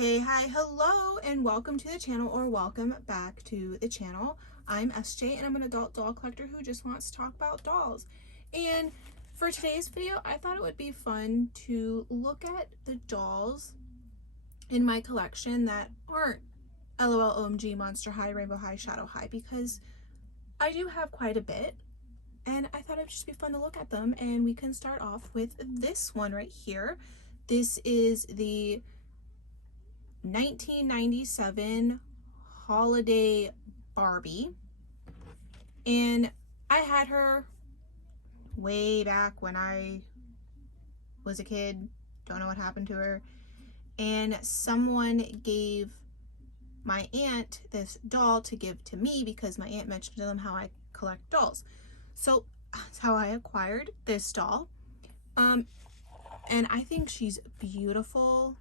Hey, hi, hello, and welcome to the channel, or welcome back to the channel. I'm SJ, and I'm an adult doll collector who just wants to talk about dolls. And for today's video, I thought it would be fun to look at the dolls in my collection that aren't LOL, OMG, Monster High, Rainbow High, Shadow High, because I do have quite a bit, and I thought it would just be fun to look at them. And we can start off with this one right here. This is the 1997 holiday Barbie, and I had her way back when I was a kid. Don't know what happened to her, and someone gave my aunt this doll to give to me because my aunt mentioned to them how I collect dolls. So that's how I acquired this doll. And I think she's beautiful.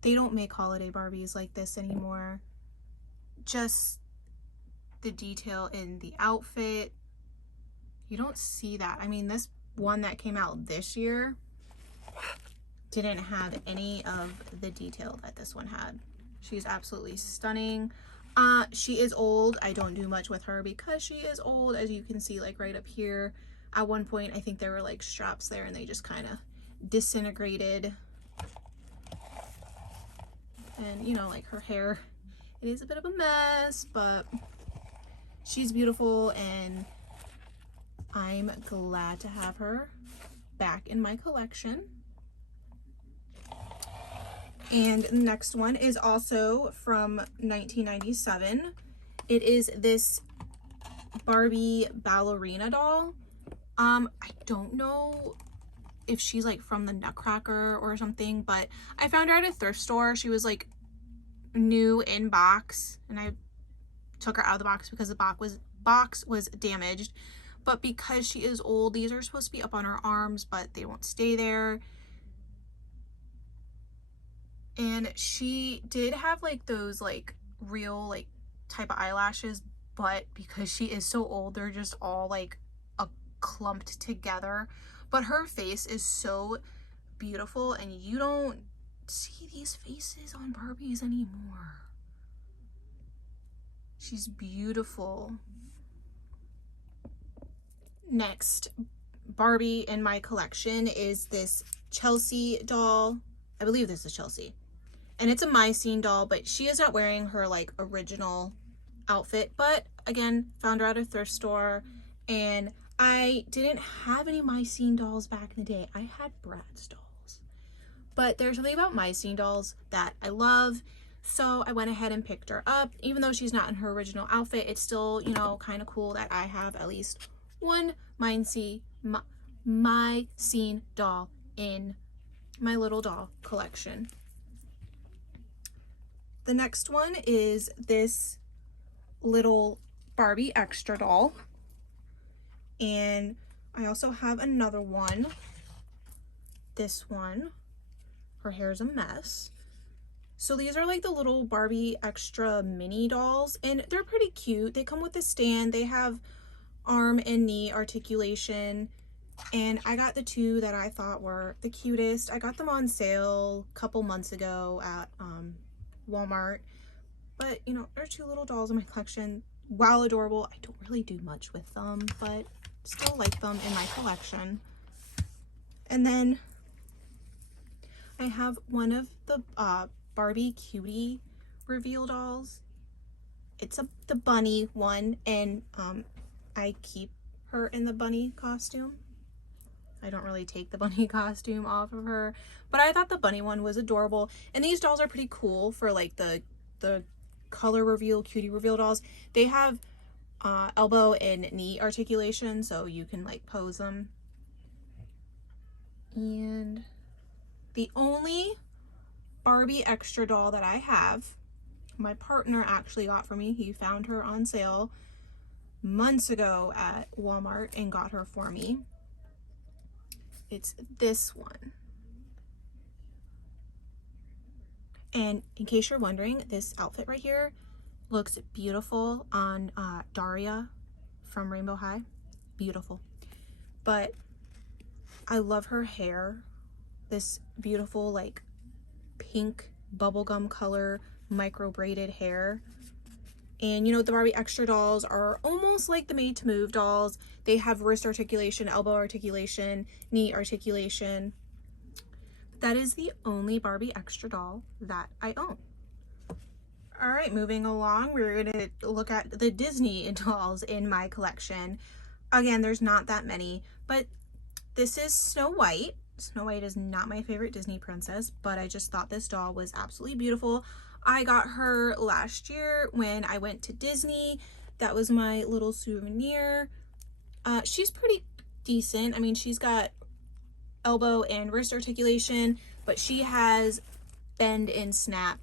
They don't make holiday Barbies like this anymore. Just the detail in the outfit, you don't see that. I mean, this one that came out this year didn't have any of the detail that this one had. She's absolutely stunning. She is old. I don't do much with her because she is old, as you can see, like right up here. At one point, I think there were like straps there and they just kind of disintegrated. And you know, like her hair, it is a bit of a mess, but she's beautiful and I'm glad to have her back in my collection. And the next one is also from 1997. It is this Barbie ballerina doll. I don't know if she's like from the Nutcracker or something, but I found her at a thrift store. She was like new in box, and I took her out of the box because the box was damaged. But because she is old, these are supposed to be up on her arms, but they won't stay there. And she did have like those like real like type of eyelashes, but because she is so old, they're just all like clumped together. But her face is so beautiful, and you don't see these faces on Barbies anymore. She's beautiful. Next Barbie in my collection is this Chelsea doll. I believe this is Chelsea. And it's a My Scene doll, but she is not wearing her like original outfit. But again, found her at a thrift store, and I didn't have any My Scene dolls back in the day. I had Bratz dolls. But there's something about My Scene dolls that I love, so I went ahead and picked her up. Even though she's not in her original outfit, it's still, you know, kind of cool that I have at least one My Scene doll in my little doll collection. The next one is this little Barbie extra doll. And I also have another one. This one, her hair's a mess. So these are like the little Barbie extra mini dolls, and they're pretty cute. They come with a stand. They have arm and knee articulation, and I got the two that I thought were the cutest. I got them on sale a couple months ago at Walmart. But you know, there are two little dolls in my collection. While adorable, I don't really do much with them, but still like them in my collection. And then I have one of the Barbie Cutie reveal dolls. It's the bunny one, and I keep her in the bunny costume. I don't really take the bunny costume off of her, but I thought the bunny one was adorable. And these dolls are pretty cool for like the color reveal, cutie reveal dolls. They have elbow and knee articulation, so you can like pose them. And the only Barbie extra doll that I have, my partner actually got for me. He found her on sale months ago at Walmart and got her for me. It's this one. And in case you're wondering, this outfit right here looks beautiful on Daria from Rainbow High. Beautiful. But I love her hair. This beautiful like pink bubblegum color micro braided hair. And you know, the Barbie Extra dolls are almost like the Made to Move dolls. They have wrist articulation, elbow articulation, knee articulation. That is the only Barbie Extra doll that I own. All right, moving along, we're gonna look at the Disney dolls in my collection. Again, there's not that many, but this is Snow White. Snow White is not my favorite Disney princess, but I just thought this doll was absolutely beautiful. I got her last year when I went to Disney. That was my little souvenir. She's pretty decent. I mean, she's got elbow and wrist articulation, but she has bend and snap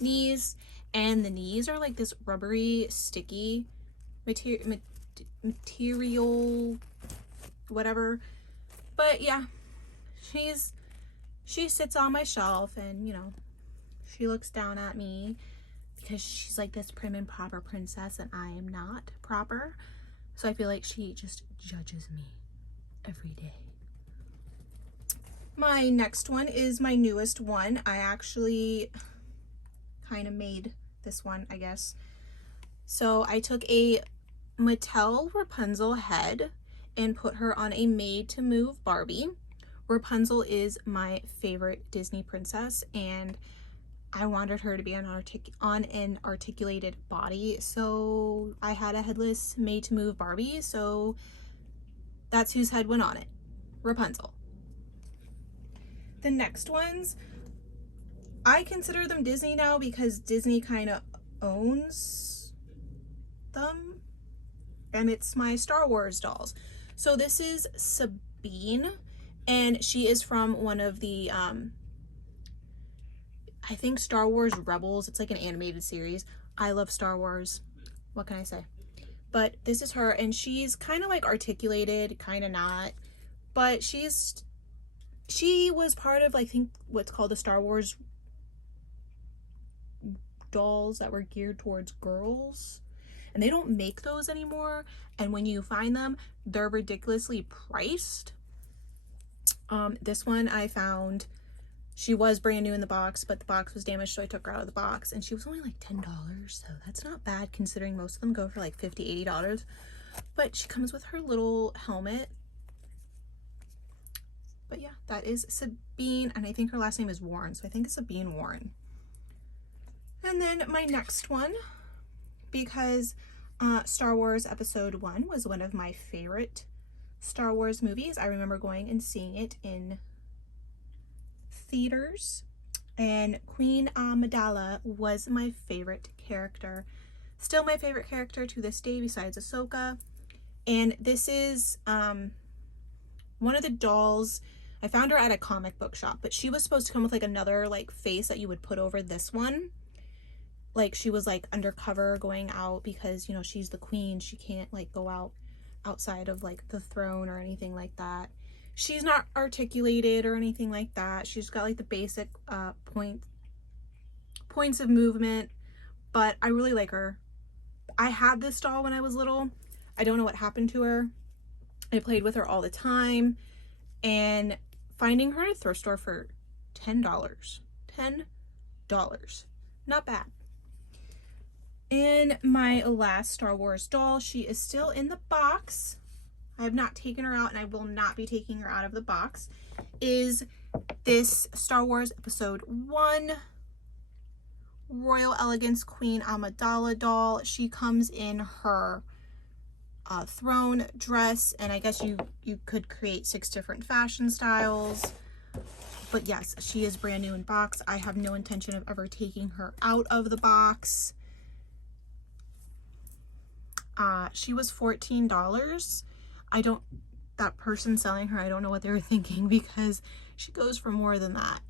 knees, and the knees are like this rubbery, sticky material, whatever. But yeah, she sits on my shelf, and you know, she looks down at me because she's like this prim and proper princess, and I am not proper. So I feel like she just judges me every day. My next one is my newest one. I actually kind of made this one, I guess. So I took a Mattel Rapunzel head and put her on a Made to Move Barbie. Rapunzel is my favorite Disney princess, and I wanted her to be on an articulated body, so I had a headless Made to Move Barbie, so that's whose head went on it. Rapunzel. The next ones, I consider them Disney now because Disney kind of owns them, and it's my Star Wars dolls. So this is Sabine, and she is from one of the I think Star Wars Rebels. It's like an animated series. I love Star Wars. What can I say? But this is her, and she's kind of like articulated, kind of not, but she was part of, I think, what's called the Star Wars dolls that were geared towards girls, and they don't make those anymore, and when you find them, they're ridiculously priced. This one I found, she was brand new in the box, but the box was damaged, so I took her out of the box, and she was only like $10, so that's not bad considering most of them go for like $50, $80. But she comes with her little helmet. But yeah, that is Sabine, and I think her last name is Warren, so I think it's Sabine Warren. And then my next one, because Star Wars Episode 1 was one of my favorite Star Wars movies. I remember going and seeing it in theaters, and Queen Amidala was my favorite character. Still my favorite character to this day besides Ahsoka. And this is one of the dolls. I found her at a comic book shop, but she was supposed to come with like another like face that you would put over this one. Like she was like undercover going out because, you know, she's the queen. She can't like go outside of like the throne or anything like that. She's not articulated or anything like that. She's got like the basic points of movement, but I really like her. I had this doll when I was little. I don't know what happened to her. I played with her all the time, and finding her at a thrift store for $10. $10. Not bad. And my last Star Wars doll, she is still in the box. I have not taken her out, and I will not be taking her out of the box, is this Star Wars Episode 1 Royal Elegance Queen Amidala doll. She comes in her throne dress, and I guess you could create 6 different fashion styles. But yes, she is brand new in box. I have no intention of ever taking her out of the box. She was $14. That person selling her, I don't know what they were thinking, because she goes for more than that.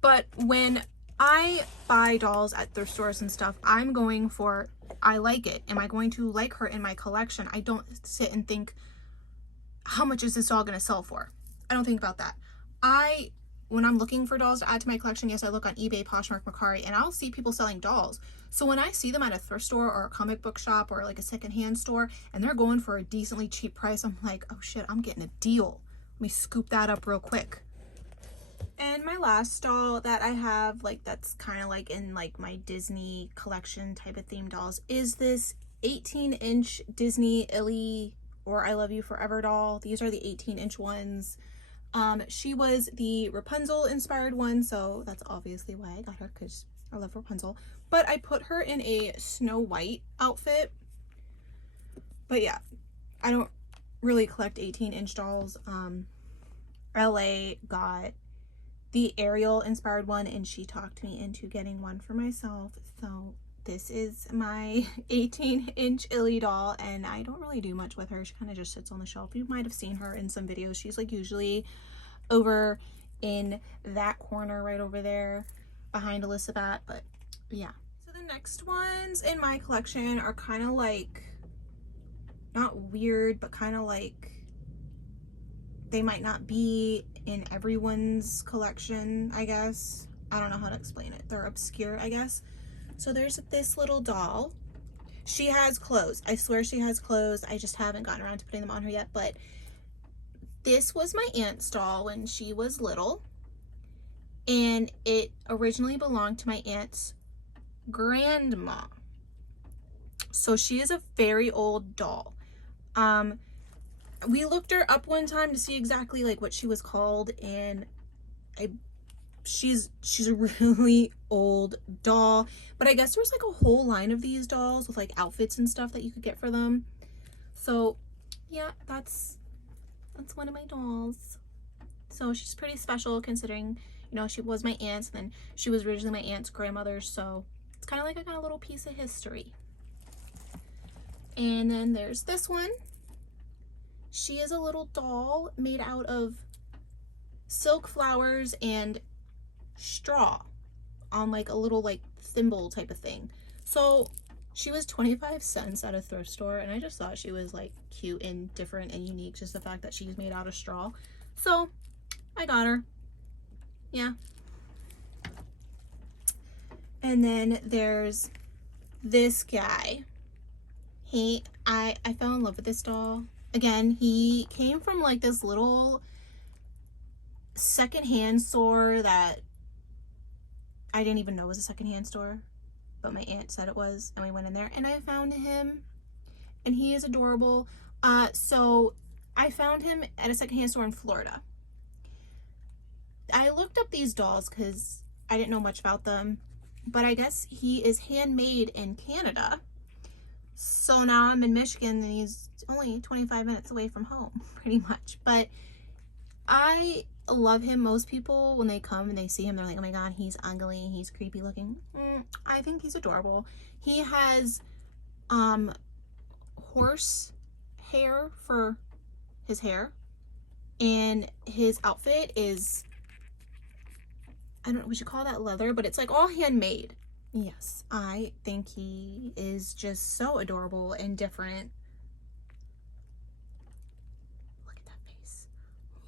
But when I buy dolls at thrift stores and stuff, I'm going for, I like it. Am I going to like her in my collection? I don't sit and think, how much is this doll going to sell for? I don't think about that. When I'm looking for dolls to add to my collection, yes, I look on eBay, Poshmark, Mercari, and I'll see people selling dolls. So when I see them at a thrift store or a comic book shop or like a secondhand store, and they're going for a decently cheap price, I'm like, oh shit, I'm getting a deal. Let me scoop that up real quick. And my last doll that I have, like, that's kind of like in like my Disney collection type of theme dolls, is this 18-inch Disney Illy or I Love You Forever doll. These are the 18-inch ones. She was the Rapunzel inspired one, so that's obviously why I got her, because I love Rapunzel. But I put her in a Snow White outfit. But yeah, I don't really collect 18-inch dolls. LA got the Ariel inspired one, and she talked me into getting one for myself. So this is my 18-inch Illy doll, and I don't really do much with her. She kind of just sits on the shelf. You might have seen her in some videos. She's like usually over in that corner right over there behind Elizabeth. But yeah, so the next ones in my collection are kind of like, not weird, but kind of like they might not be in everyone's collection, I guess. I don't know how to explain it. They're obscure, I guess. So there's this little doll. She has clothes. I swear she has clothes. I just haven't gotten around to putting them on her yet. But this was my aunt's doll when she was little. And it originally belonged to my aunt's grandma. So she is a very old doll. We looked her up one time to see exactly like what she was called, and she's a really old doll. But I guess there's like a whole line of these dolls with like outfits and stuff that you could get for them. So yeah, that's one of my dolls. So she's pretty special considering, you know, she was my aunt's, and then she was originally my aunt's grandmother, so it's kind of like I got a little piece of history. And then there's this one. She is a little doll made out of silk flowers and straw on like a little like thimble type of thing. So she was 25 cents at a thrift store, and I just thought she was like cute and different and unique, just the fact that she's made out of straw. So I got her. Yeah. And then there's this guy. I fell in love with this doll. Again, he came from like this little secondhand store that I didn't even know was a secondhand store, but my aunt said it was, and we went in there and I found him, and he is adorable. So I found him at a secondhand store in Florida. I looked up these dolls because I didn't know much about them, but I guess he is handmade in Canada. So now I'm in Michigan, and he's only 25 minutes away from home, pretty much. But I love him. Most people, when they come and they see him, they're like, oh my god, he's ugly, he's creepy looking. I think he's adorable. He has horse hair for his hair, and his outfit is, I don't know, we should call that leather, but it's like all handmade. Yes, I think he is just so adorable and different. Look at that face.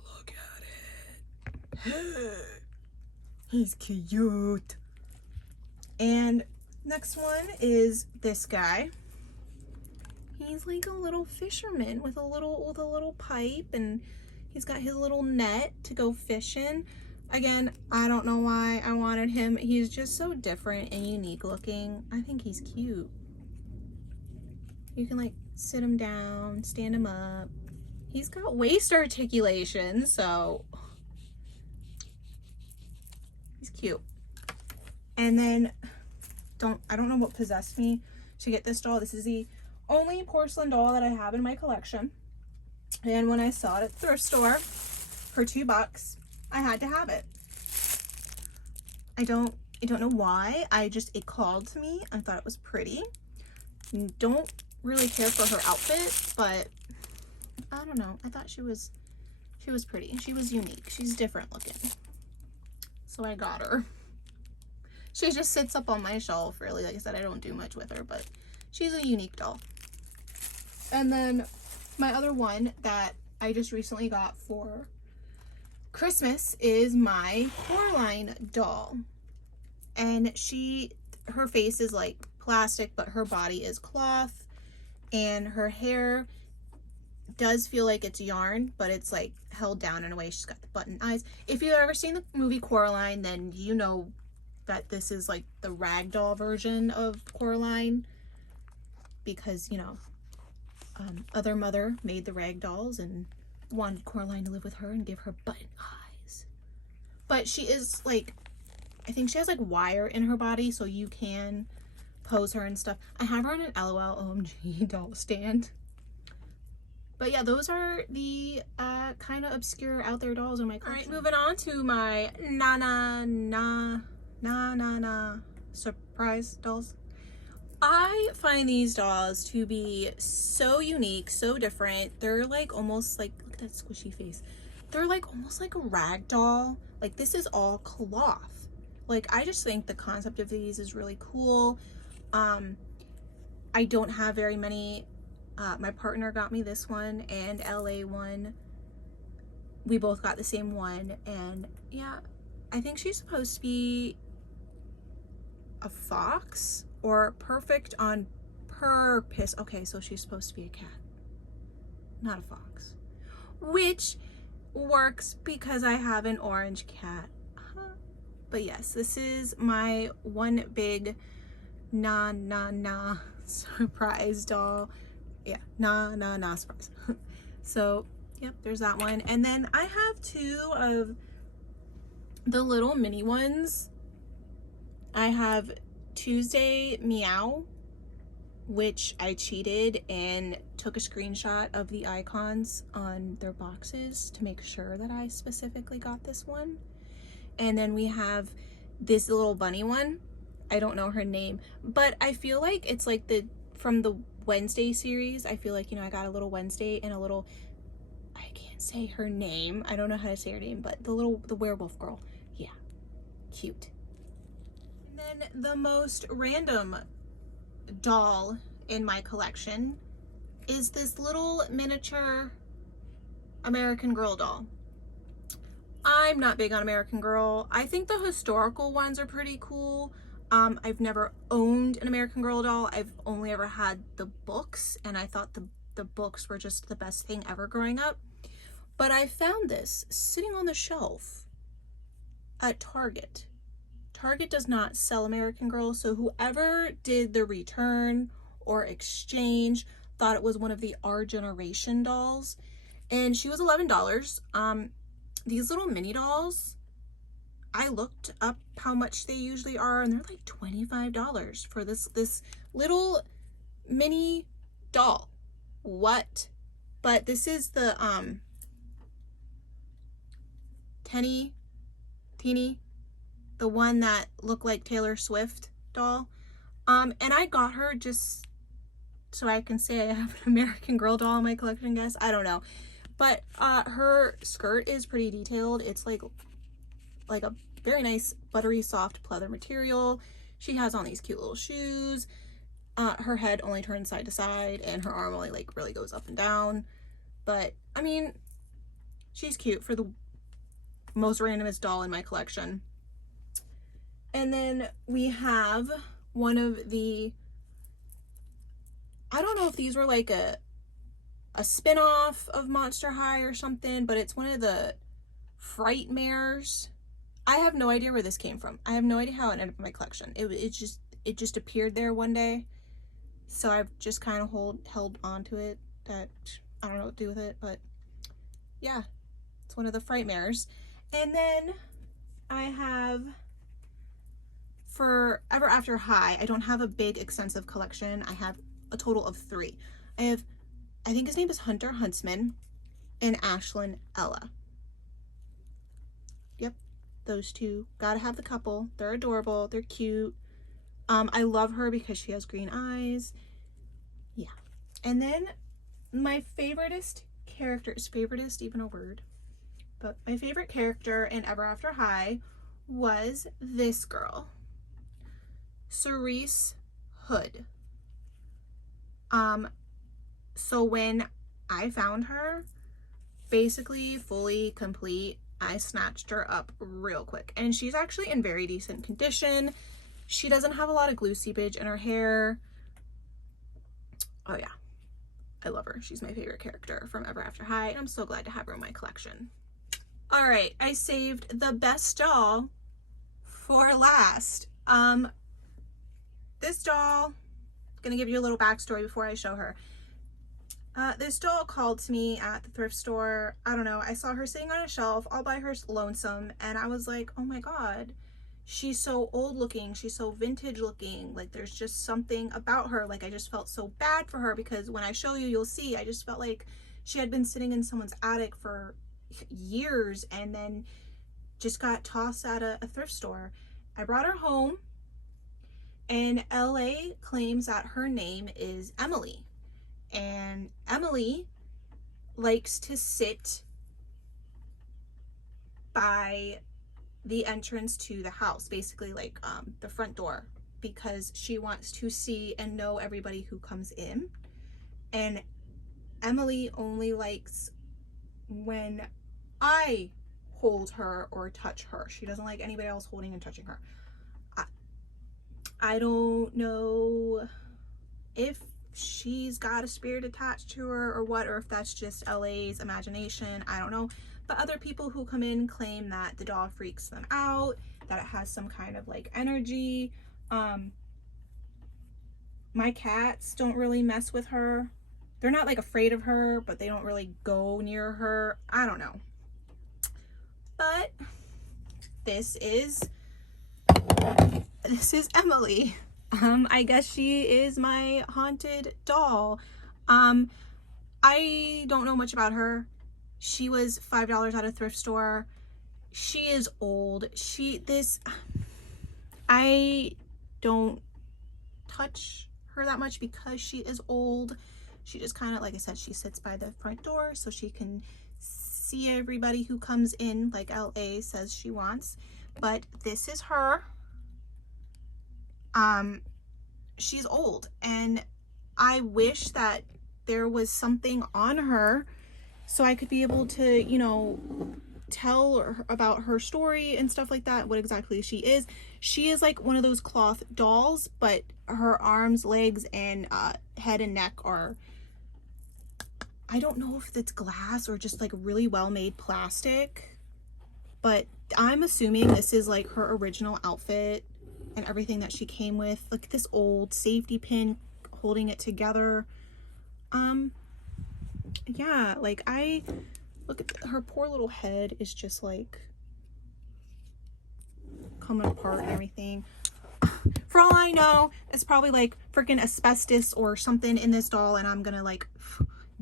Look at it. He's cute. And next one is this guy. He's like a little fisherman with a little pipe, and he's got his little net to go fishing. Again, I don't know why I wanted him. He's just so different and unique looking. I think he's cute. You can like sit him down, stand him up. He's got waist articulation, so he's cute. And then I don't know what possessed me to get this doll. This is the only porcelain doll that I have in my collection. And when I saw it at the thrift store for $2, I had to have it. I don't know why. It called to me. I thought it was pretty. Don't really care for her outfit, but I don't know. I thought she was pretty. She was unique. She's different looking. So I got her. She just sits up on my shelf, really. Like I said, I don't do much with her, but she's a unique doll. And then my other one that I just recently got for Christmas is my Coraline doll. And her face is like plastic, but her body is cloth, and her hair, does feel like it's yarn, but it's like held down in a way. She's got the button eyes. If you've ever seen the movie Coraline, then you know that this is like the ragdoll version of Coraline, because, you know, other mother made the rag dolls and wanted Coraline to live with her and give her button eyes. But she is like, I think she has like wire in her body, so you can pose her and stuff. I have her on an LOL OMG doll stand. But yeah, those are the kind of obscure out there dolls in my collection. All right, moving on to my na surprise dolls. I find these dolls to be so unique, so different. They're like almost like, look at that squishy face. They're like almost like a rag doll. Like, this is all cloth. Like, I just think the concept of these is really cool. I don't have very many. My partner got me this one and LA one. We both got the same one, and yeah, I think she's supposed to be a fox or perfect on purpose. Okay, so she's supposed to be a cat, not a fox, which works because I have an orange cat. But yes, this is my one big surprise doll. Yeah, surprise. So yep, there's that one. And then I have two of the little mini ones. I have Tuesday Meow, which I cheated and took a screenshot of the icons on their boxes to make sure that I specifically got this one. And then we have this little bunny one. I don't know her name, but I feel like it's like from the Wednesday series. I feel like, you know, I got a little Wednesday and a little, I can't say her name. I don't know how to say her name, but the werewolf girl. Yeah, cute. And then the most random doll in my collection is this little miniature American Girl doll. I'm not big on American Girl. I think the historical ones are pretty cool. I've never owned an American Girl doll. I've only ever had the books, and I thought the books were just the best thing ever growing up. But I found this sitting on the shelf at Target. Target does not sell American Girl, so whoever did the return or exchange thought it was one of the Our Generation dolls, and she was $11. These little mini dolls, I looked up how much they usually are, and they're like $25 for this little mini doll. What? But this is the teeny, the one that looked like Taylor Swift doll. And I got her just so I can say I have an American Girl doll in my collection, I guess. I don't know. But her skirt is pretty detailed. It's like a very nice buttery soft pleather material. She has on these cute little shoes. Her head only turns side to side, and her arm only like really goes up and down. But I mean, she's cute for the most randomest doll in my collection. And then we have one of the, I don't know if these were like a spin-off of Monster High or something, but it's one of the Frightmares. I have no idea where this came from. I have no idea how it ended up in my collection. It just appeared there one day, so I've just kind of held on to it. That I don't know what to do with it, but yeah, it's one of the Frightmares. And then I have, for Ever After High, I don't have a big extensive collection. I have a total of 3. I think his name is Hunter Huntsman and Ashlyn Ella. Yep, those two. Gotta have the couple. They're adorable. They're cute. I love her because she has green eyes. Yeah. And then my favoriteest character, is favoriteest even a word? But my favorite character in Ever After High was this girl, Cerise Hood. So when I found her, basically fully complete, I snatched her up real quick. And she's actually in very decent condition. She doesn't have a lot of glue seepage in her hair. Oh yeah. I love her. She's my favorite character from Ever After High, and I'm so glad to have her in my collection. All right, I saved the best doll for last. This doll, gonna give you a little backstory before I show her. This doll called to me at the thrift store. I don't know, I saw her sitting on a shelf all by her lonesome, and I was like, oh my god, she's so old looking, she's so vintage looking, like there's just something about her. Like I just felt so bad for her, because when I show you, you'll see, I just felt like she had been sitting in someone's attic for years and then just got tossed at a thrift store. I brought her home, and LA claims that her name is Emily, and Emily likes to sit by the entrance to the house, basically like the front door, because she wants to see and know everybody who comes in. And Emily only likes when I hold her or touch her. She doesn't like anybody else holding and touching her. I don't know if she's got a spirit attached to her or what, or if that's just LA's imagination. I don't know. But other people who come in claim that the doll freaks them out, that it has some kind of like energy. My cats don't really mess with her. They're not like afraid of her, but they don't really go near her. I don't know. But this is Emily. I guess she is my haunted doll. I don't know much about her. She was $5 at a thrift store. She is old. I don't touch her that much because she is old. She just kind of, like I said, she sits by the front door so she can see everybody who comes in, like LA says she wants. But this is her. She's old, and I wish that there was something on her so I could be able to, you know, tell her about her story and stuff like that, what exactly she is. She is like one of those cloth dolls, but her arms, legs, and head and neck are, I don't know if it's glass or just like really well made plastic, but I'm assuming this is like her original outfit and everything that she came with. Look at this old safety pin holding it together. Yeah, like I look at her poor little head is just like coming apart and everything. For all I know, it's probably like freaking asbestos or something in this doll, and I'm gonna like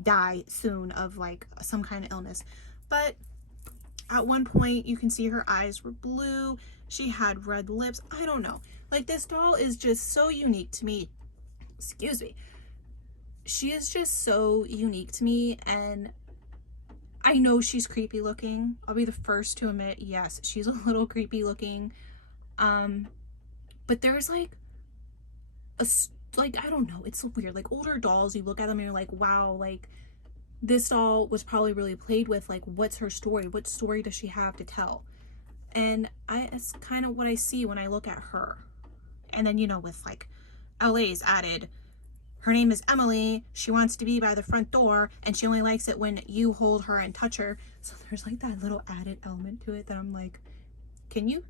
die soon of like some kind of illness. But at one point you can see her eyes were blue. She had red lips. I don't know. Like this doll is just so unique to me. Excuse me. She is just so unique to me, and I know she's creepy looking. I'll be the first to admit, yes, she's a little creepy looking. But there's like I don't know, it's so weird. Like older dolls, you look at them and you're like, wow, like this doll was probably really played with. Like, what's her story? What story does she have to tell? And it's kind of what I see when I look at her. And then, you know, with like LA's added, her name is Emily, she wants to be by the front door, and she only likes it when you hold her and touch her. So there's like that little added element to it that I'm like, can you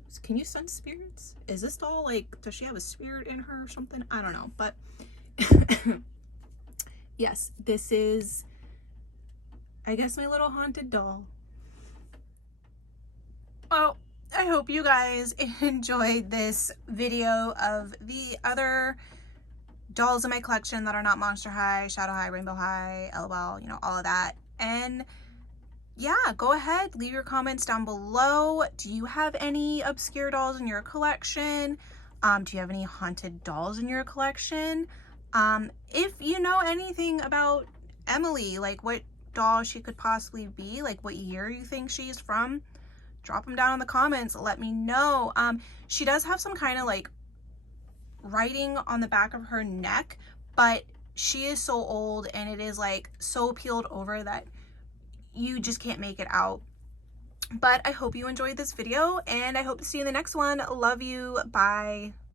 sense spirits? Is this doll like, does she have a spirit in her or something? I don't know. But yes, this is, I guess, my little haunted doll. Well, I hope you guys enjoyed this video of the other dolls in my collection that are not Monster High, Shadow High, Rainbow High, LOL, you know, all of that. And yeah, go ahead, leave your comments down below. Do you have any obscure dolls in your collection? Do you have any haunted dolls in your collection? If you know anything about Emily, like what doll she could possibly be, like what year you think she's from, drop them down in the comments. Let me know. She does have some kind of like writing on the back of her neck, but she is so old and it is like so peeled over that you just can't make it out. But I hope you enjoyed this video, and I hope to see you in the next one. Love you. Bye.